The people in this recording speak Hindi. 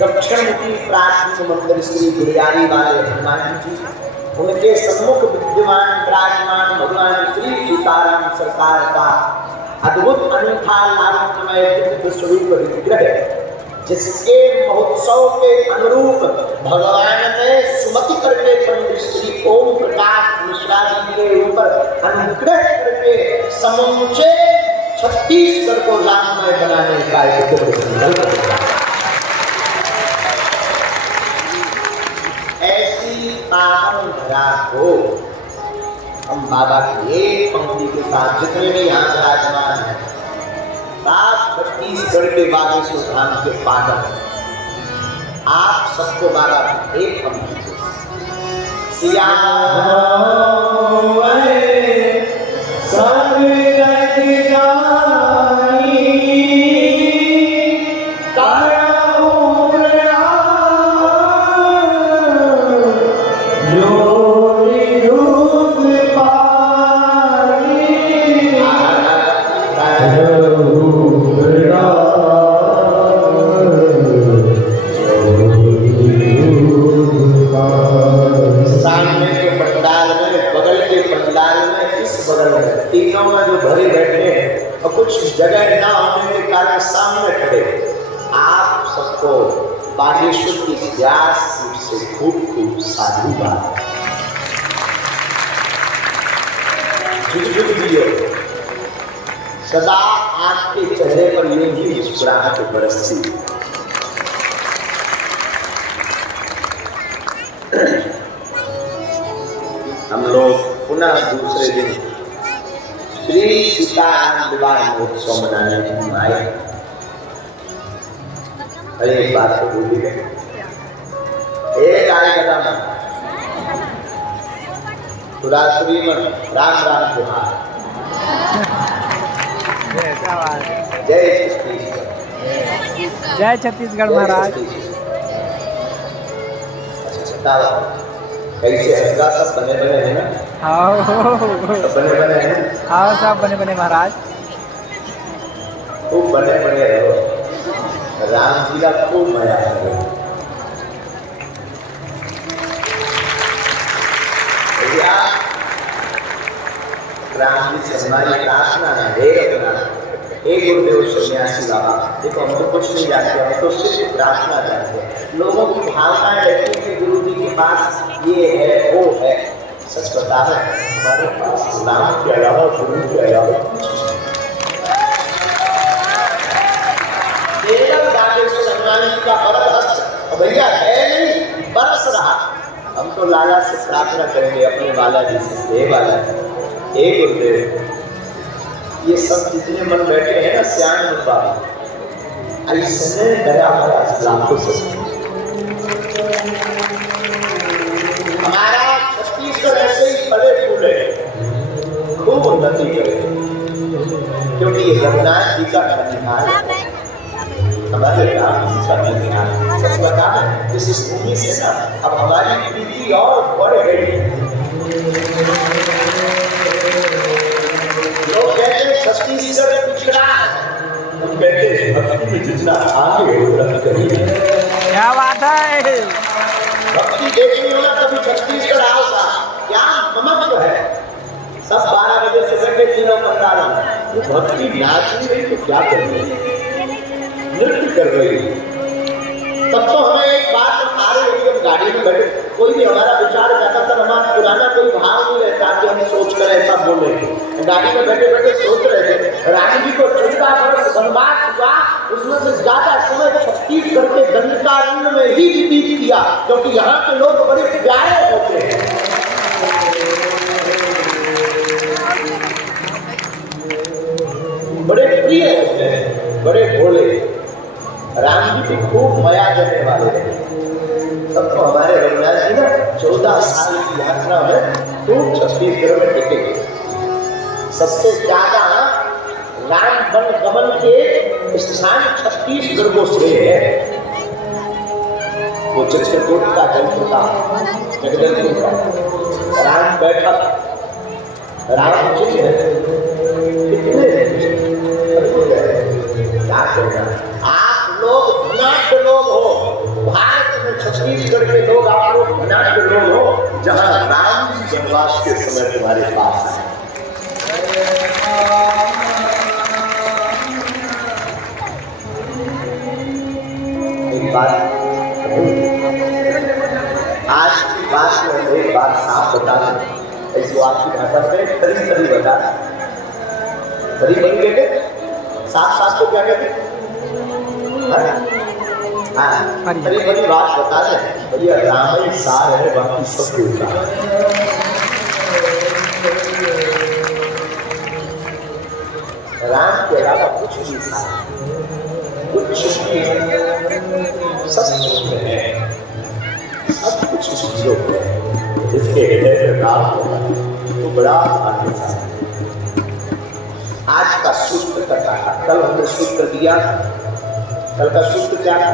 दक्षिण मुखी प्राचीन मंदिर श्री गुड़ियारी वाले हनुमान जी, उनके सम्मुख विद्यमान विराजमान भगवान श्री सीताराम सरकार का अद्भुत अनूठा लावण्यमय दिव्य स्वरूप विग्रह, जिसके महोत्सव के अनुरूप भगवान ने सुमति करके पंडित श्री ओम प्रकाश मिश्रा जी के ऊपर अनुग्रह करके समूचे छत्तीसगढ़ को राममय बनाने का एक दिव्य संकल्प किया। ऐसी पावन धरा को हम बाबा की एक पंक्ति के साथ जितने भी यहाँ विराजमान हैं, सात छत्तीसगढ़ के बागेश्वर धाम के पाटन, आप सबको बाबा की एक पंक्ति से सिया जगह न होने के कारण सामने खड़े आप सबको बागेश्वर की व्यास से खूब खूब साधुवाद। जुग जियो, सदा आपके चेहरे पर यूं ही मुस्कुराहट बरसती। हम लोग पुनः दूसरे दिन श्री सीताराम विवाह महोत्सव मनाने हम आए। अरे एक बात तो भूल गए, एक आए कदम पुरातनी में राम राम जोहार, जय छत्तीसगढ़, जय छत्तीसगढ़ महाराज। अच्छा, कैसे हंसगा सब बने बने हैं ना? हाँ, सब बने बने हैं। हाँ, सब बने बने महाराज। खूब बने बने रहो, राम जी का खूब मजा है। राम जी से हमारी प्रार्थना है, एक गुरुदेव सन्यासी बाबा, देखो हम तो कुछ नहीं जानते, हम तो सिर्फ प्रार्थना जानते हैं। लोगों की भावनाएं रहती है कि गुरु जी के पास ये है वो है। सच बता है, हमारे पास नाम के अलावा गुरु के अलावा केवल बागेश्वर हनुमान जी का बरस भैया है नहीं, बरस रहा। हम तो लाला से प्रार्थना करेंगे अपने बाला जी से, हे बाला हे गुरुदेव, ये सब जितने मन बैठे हैं ना श्याम बाबा, ऐसे दया हमारा लाखों से हमारा छत्तीसगढ़ ऐसे ही फले फूले खूब उन्नति करे, क्योंकि ये रघुनाथ जी का कन्याल हमारे राम जी का कन्याल। सच बता दें, इस भूमि से ना अब हमारी प्रीति और बढ़ गई। लोग कहते हैं छत्तीसगढ़ पिछड़ा है, हम कहते हैं भक्ति में जितना आगे हो रहा करिए। क्या बात है, भक्ति देखनी हो ना कभी छत्तीसगढ़ आओ सा, क्या ममत्व है। सब 12 बजे से बैठे तीनों पंडाल में, भक्ति नाच नहीं रही तो क्या कर रही, नृत्य कर रही। तब तो हमें एक बात आ रही है, गाड़ी में बैठे कोई भी हमारा विचार जाता था, हमारा पुराना कोई भाव नहीं रहता कि हम सोच कर ऐसा बोले। गाड़ी में बैठे बैठे सोच रहे थे, राम जी को 14 वर्ष वनवास हुआ, उसमें से ज्यादा समय छत्तीसगढ़ के दंडकारण्य में ही व्यतीत किया, क्योंकि यहाँ के लोग बड़े प्यारे होते हैं। बड़े प्रिय होते हैं, बड़े भोले। राम जी की खूब माया देने वाले हैं। तब तो हमारे रघुनाथ जी ना 14 साल की यात्रा में खूब छत्तीसगढ़ में टिके। सबसे ज्यादा राम वन गमन के स्थान छत्तीसगढ़ को श्रेय है। वो चित्रकूट का जन्म था, जगदलपुर का राम बैठा, राम जी है कितने क्या कहना, आप लोग धनाढ़ लोग हो, वनवास के समय तुम्हारे पास आए। एक बात कहूं, आज की बात में एक बात साफ बता दें, ऐसी आपकी भाषा में तरी बता, तरी बन गए साफ साफ को क्या कहते? हाँ, तरी बड़ी बात बता दें भैया, राम ही सार है, बाकी सब झूठा है। राम के अलावा कुछ भी सार, कुछ भी सब झूठ है, सब कुछ झूठ है। जिसके हृदय में राम होगा तो बड़ा भाग्यशाली। आज का सूत्र कथा, कल हमने सूत्र दिया, कल का सूत्र क्या था?